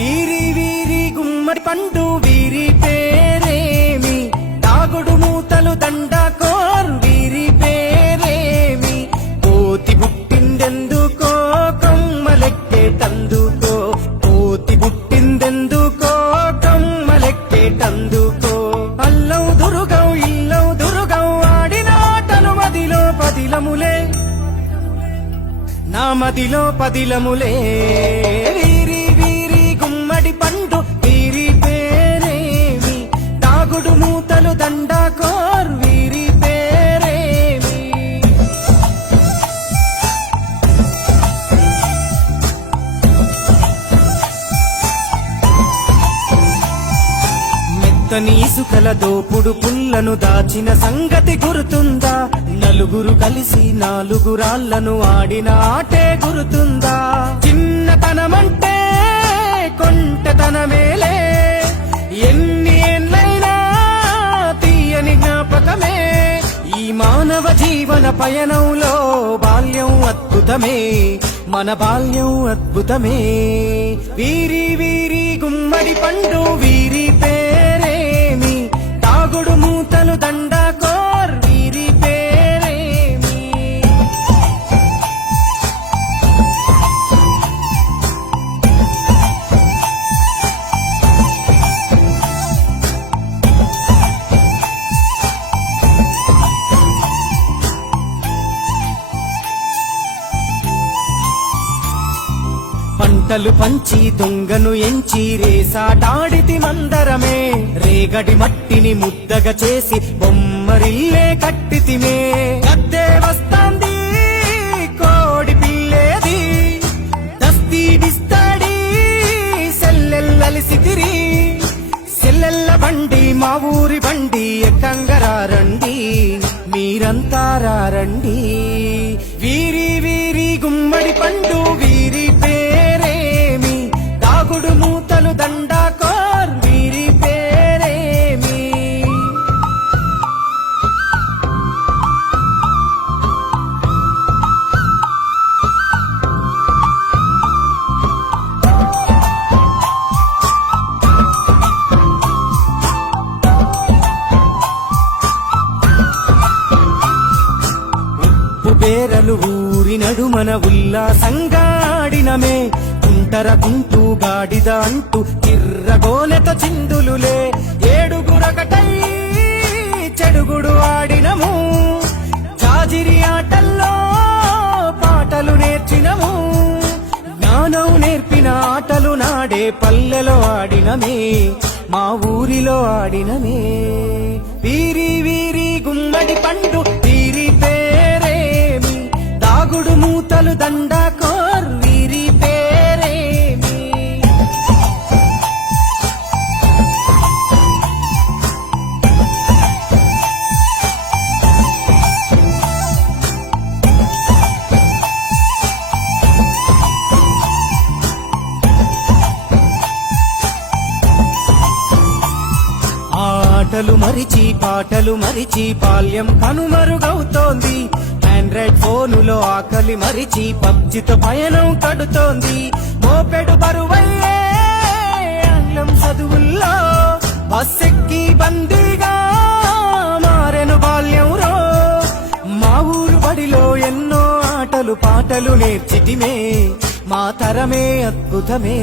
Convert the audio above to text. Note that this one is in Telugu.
వీరి వీరి గుమ్మడి పండు వీరి పేరేమి, దాగుడు మూతలు దండాకోర్ వీరి పేరేమి, కోతి పుట్టిందెందుకో కొమ్మలెక్కేటందుకో, కోతి పుట్టిందెందుకో కొమ్మలెక్కేటందుకో, అల్లౌ దురుగౌ ఇల్లౌ దురుగౌ ఆడిన ఆటలు మదిలో పదిలములే, నా మదిలో పదిలములే. వీరి వీరి గుమ్మడి పండు వీరి పేరేమి, దాగుడు మూతలు దండాకోర్ వీరి పేరేమి. మెత్తని ఇసుకల దోపుడు పుల్లను దాచిన సంగతి గుర్తుందా, నలుగురు కలిసి నాలుగురాళ్లను ఆడిన ఆటే గుర్తుందా, చిన్నతనమంటే కొంటతనమేలే, ఎన్ని ఏళ్ళైనా తీయని జ్ఞాపకమే, ఈ మానవ జీవన పయనంలో బాల్యం అద్భుతమే, మన బాల్యం అద్భుతమే. వీరి వీరి గుమ్మడి పండు వీరి పేరేమి, దాగుడు మూతలు దండాకోర్ వీరి పేరేమి. పంటలు పంచి దొంగను ఎంచి రేసాటాడితి మందరమే, రేగడి మట్టిని ముద్దగా చేసి బొమ్మరిల్లే కట్టితిమే, గద్దే వస్తాంది కోడి పిల్లేది, దస్తీ డిస్తాడి సెల్లెల్లలిసితిరి, సెల్లెల్ల బండి మా ఊరి బండి ఎక్కంగరారండి, మీరంతా రారండి. వీరి వీరి గుమ్మడి పండు వీరి పేరేమి, దాగుడు మూతలు దండాకోర్ వీరి పేరేమి. బేరలు ఊరి నడుమన ఉల్లాసంగా ఆడినమే, కుంటర గుంటూ గాడిద అంటూ కిర్రగోలెత చిందులులే, ఏడుగురకటై చెడుగుడు ఆడినము, జాజిరి ఆటల్లో పాటలు నేర్చినము, జ్ఞానం నేర్పిన ఆటలు నాడే పల్లెలో ఆడినమే, మా ఊరిలో ఆడినమే. వీరి వీరి గుమ్మడి పండు వీరి పేరేమి, దాగుడు మూతలు దండాకోర్ వీరి పేరేమి. ఆటలు మరిచి పాటలు మరిచి బాల్యం కనుమరుగవుతోంది, ఆండ్రాయిడ్ ఫోనులో ఆకలి మరిచి పబ్జితో పయనం కడుతోంది, మోపెడు బరువయ్యే ఆంగ్లం చదువుల్లో బస్సెక్కి బందీగా మారెను బాల్యం రో, మా ఊరు బడిలో ఎన్నో ఆటలు పాటలు నేర్చితిమే, మా తరమే అద్భుతమే.